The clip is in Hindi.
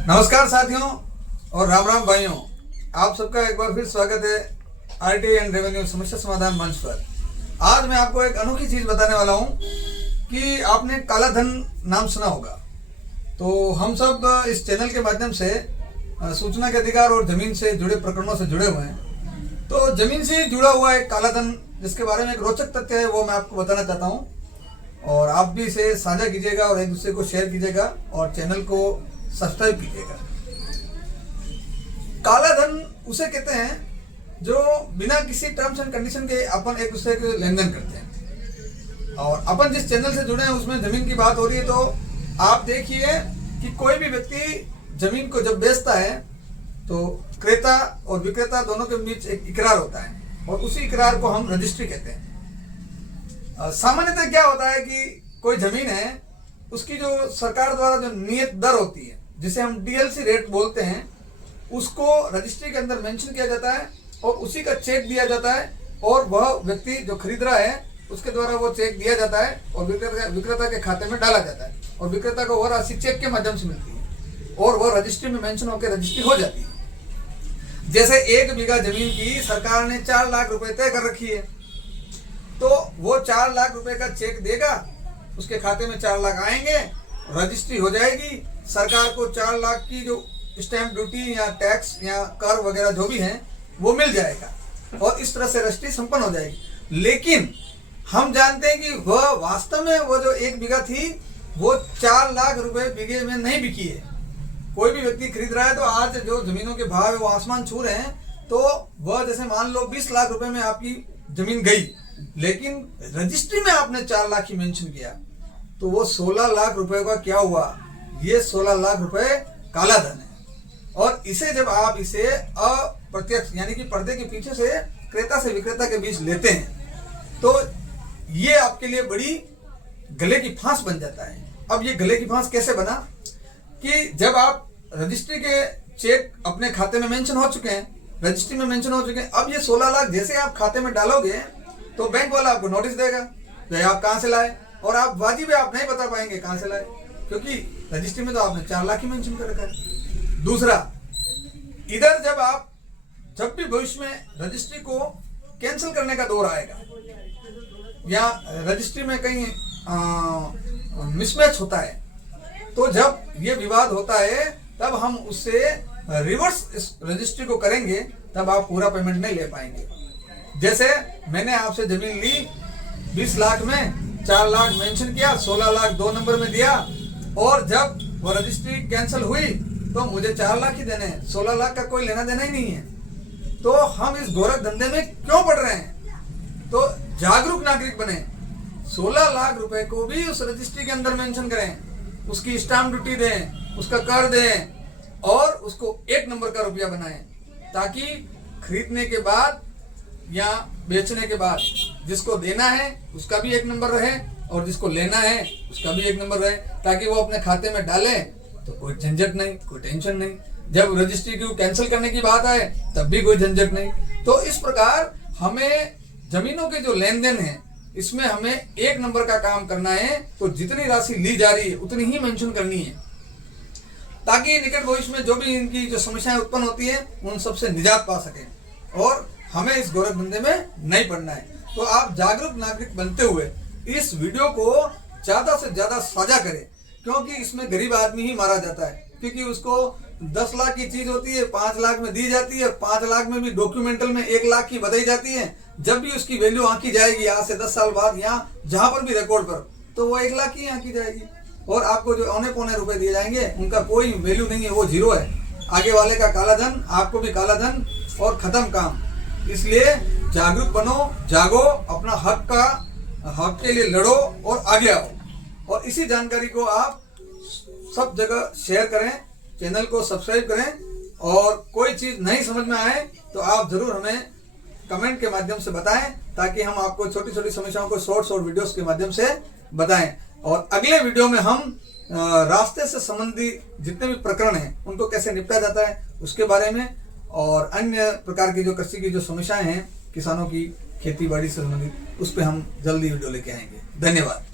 नमस्कार साथियों और राम राम भाइयों, आप सबका एक बार फिर स्वागत है आरटीआई एंड रेवेन्यू समस्या समाधान मंच पर। आज मैं आपको एक अनोखी चीज बताने वाला हूं कि आपने काला धन नाम सुना होगा। तो हम सब इस चैनल के माध्यम से सूचना के अधिकार और जमीन से जुड़े प्रकरणों से जुड़े हुए हैं। तो जमीन से जुड़ा हुआ एक काला धन जिसके बारे में एक रोचक तथ्य है वो मैं आपको बताना चाहता हूँ, और आप भी इसे साझा कीजिएगा और एक दूसरे को शेयर कीजिएगा और चैनल को सब्सक्राइब कीजिएगा। काला धन उसे कहते हैं जो बिना किसी टर्म्स एंड कंडीशन के अपन एक दूसरे के लेन देन करते हैं। और अपन जिस चैनल से जुड़े हैं उसमें जमीन की बात हो रही है, तो आप देखिए कि कोई भी व्यक्ति जमीन को जब बेचता है तो क्रेता और विक्रेता दोनों के बीच एक इकरार होता है और उसी इकरार को हम रजिस्ट्री कहते हैं। सामान्यतः क्या होता है कि कोई जमीन है, उसकी जो सरकार द्वारा जो नियत दर होती है जिसे हम डीएलसी रेट बोलते हैं, उसको रजिस्ट्री के अंदर मेंशन किया जाता है और उसी का चेक दिया जाता है और वह व्यक्ति जो खरीद रहा है उसके द्वारा वो चेक दिया जाता है और विक्रेता के खाते में डाला जाता है और विक्रेता को वह राशि चेक के माध्यम से मिलती है और वह रजिस्ट्री में मेंशन होकर रजिस्ट्री हो जाती है। जैसे 1 बीघा जमीन की सरकार ने 4 लाख रुपए तय कर रखी है, तो वो 4 लाख रुपए का चेक देगा, उसके खाते में 4 लाख आएंगे, रजिस्ट्री हो जाएगी, सरकार को 4 लाख की जो स्टैंप ड्यूटी या टैक्स या कर वगैरह जो भी है वो मिल जाएगा और इस तरह से रजिस्ट्री संपन्न हो जाएगी। लेकिन हम जानते हैं कि वह वास्तव में वो जो 1 बीघा थी वो 4 लाख रुपए बीघे में नहीं बिकी है। कोई भी व्यक्ति खरीद रहा है तो आज जो जमीनों के भाव है वो आसमान छू रहे हैं, तो वह जैसे मान लो 20 लाख रुपए में आपकी जमीन गई, लेकिन रजिस्ट्री में आपने 4 लाख ही मेंशन किया, तो वो 16 लाख रुपए का क्या हुआ? ये 16 लाख रुपए काला धन है। और इसे जब आप इसे अप्रत्यक्ष यानी कि पर्दे के पीछे से क्रेता से विक्रेता के बीच लेते हैं तो ये आपके लिए बड़ी गले की फांस बन जाता है। अब ये गले की फांस कैसे बना कि जब आप रजिस्ट्री के चेक अपने खाते में मेंशन हो चुके हैं, रजिस्ट्री में मेंशन हो चुके हैं, अब ये 16 लाख जैसे आप खाते में डालोगे तो बैंक वाला आपको नोटिस देगा कि आप कहां से लाए, और आप वाजिब आप नहीं बता पाएंगे कहां से लाए, क्योंकि रजिस्ट्री में तो आपने 4 लाख ही मेंशन कर रखा है। दूसरा, इधर जब भी भविष्य में रजिस्ट्री को कैंसिल करने का दौर आएगा या रजिस्ट्री में कहीं मिसमैच होता है, तो जब ये विवाद होता है तब हम उससे रिवर्स इस रजिस्ट्री को करेंगे, तब आप पूरा पेमेंट नहीं ले पाएंगे। जैसे मैंने आपसे जमीन ली 20 लाख में, 4 लाख मेंशन किया, 16 लाख 2 नंबर में दिया, और जब वो रजिस्ट्री कैंसिल हुई तो मुझे 4 लाख ही देने हैं, 16 लाख का कोई लेना देना ही नहीं है। तो हम इस गोरख धंधे में क्यों पड़ रहे हैं? तो जागरूक नागरिक बने, 16 लाख रुपए को भी उस रजिस्ट्री के अंदर मेंशन करें, उसकी स्टाम्प ड्यूटी दें, उसका कर दें और उसको 1 नंबर का रुपया बनाएं, ताकि खरीदने के बाद या बेचने के बाद जिसको देना है उसका भी 1 नंबर रहे और जिसको लेना है उसका भी 1 नंबर रहे, ताकि वो अपने खाते में डाले तो कोई झंझट नहीं, कोई टेंशन नहीं। जब रजिस्ट्री को कैंसिल करने की बात आए तब भी कोई झंझट नहीं। तो इस प्रकार हमें जमीनों के जो लेन देन है इसमें हमें 1 नंबर का काम करना है। तो जितनी राशि ली जा रही है उतनी ही मेंशन करनी है, ताकि निकट भविष्य में जो भी इनकी जो समस्याएं उत्पन्न होती है उन सबसे निजात पा सकें और हमें इस गोरख धंधे में नहीं पड़ना है। तो आप जागरूक नागरिक बनते हुए इस वीडियो को ज्यादा से ज्यादा साझा करें, क्योंकि इसमें गरीब आदमी ही मारा जाता है, क्योंकि उसको 10 लाख की चीज होती है 5 लाख में दी जाती है, 5 लाख में भी डॉक्यूमेंटल में 1 लाख की बताई जाती है। जब भी उसकी वैल्यू आंकी जाएगी आज से 10 साल बाद या जहां पर भी रिकॉर्ड पर, तो वो 1 लाख ही आंकी जाएगी और आपको जो औने पौने रुपए दिए जाएंगे उनका कोई वैल्यू नहीं है, वो जीरो है। आगे वाले का काला धन, आपको भी काला धन और खत्म काम। इसलिए जागरूक बनो, जागो, अपना हक के लिए लड़ो और आगे आओ। और इसी जानकारी को आप सब जगह शेयर करें, चैनल को सब्सक्राइब करें, और कोई चीज नहीं समझ में आए तो आप जरूर हमें कमेंट के माध्यम से बताएं, ताकि हम आपको छोटी छोटी समस्याओं को शॉर्ट्स और वीडियोस के माध्यम से बताएं। और अगले वीडियो में हम रास्ते से संबंधित जितने भी प्रकरण हैं उनको कैसे निपटा जाता है उसके बारे में, और अन्य प्रकार की जो कृषि की जो समस्याएं हैं किसानों की खेती बाड़ी से संबंधित, उस पर हम जल्दी वीडियो लेके आएंगे। धन्यवाद।